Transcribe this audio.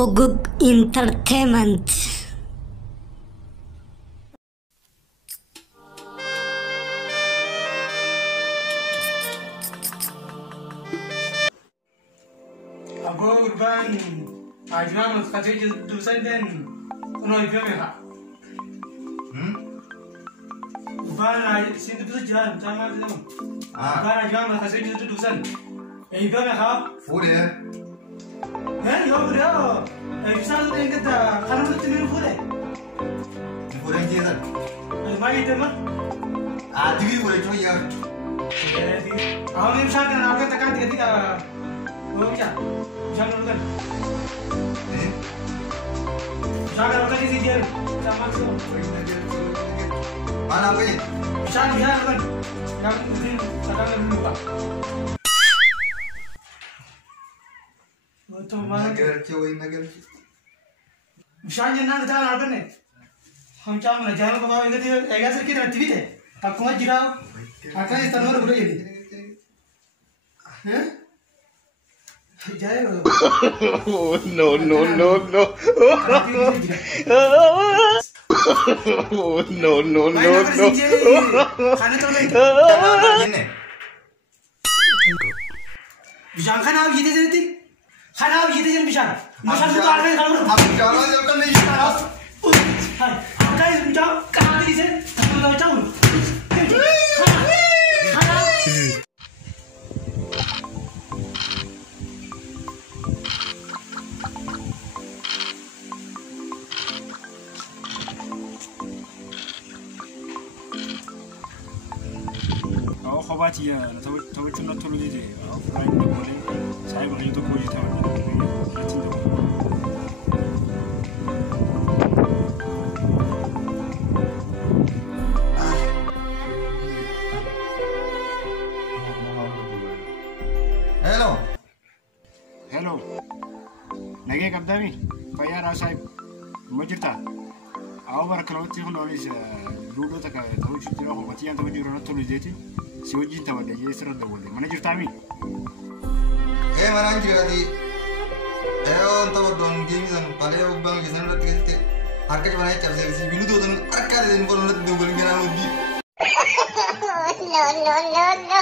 Fugug Entertainment. Abu Urban, Ajman was fatigued to send in. No, if you have. Urban, I seem to be the jam. Ajman was fatigued to do send. If you have food here. Then you over there. If you think that the Hanamu to me food. Food and dinner. I might eat them. I do you want to hear? How many shot and I'll get the country? Okay. Jungle. Jungle is here. Mana Shot here. Nagar क्यों nagar? शायद ना जान आर्डर ने हम चाह ना जान को बाबा इधर ऐसा सर किधर टीवी थे आपको मत गिराओ आका इस तरह बोले ये हैं जाएगा no no no no no no no खाने तो नहीं बिजान खाना आप ये देते खाना आप ये देते बिजान बिजान तो आगे खाना आप जाना जब कर नहीं जाना हाय आपका इस बिजान कहाँ से हम लोग चाहूँ خواهی تو بچه نتونی دیدی، آفرین می‌کنی، سعی کنی تو کوچی تامی، نتونی دو. Hello. Hello. نگه کدامی؟ فایار آسای مجرتا. آور کلوتی خونالیش رودو تکه توی چیزی رو خواهی تو بچه رو نتونی دیدی. Si oggi stavo da ieri sera da vuole, ma ne girtami? Ma non girati. Un tavo don Geemii dan pale ubang gisan rat kete. Harka jwana chap si minuto dan arkade den bolon rat do bolin gana ubi. No no no no.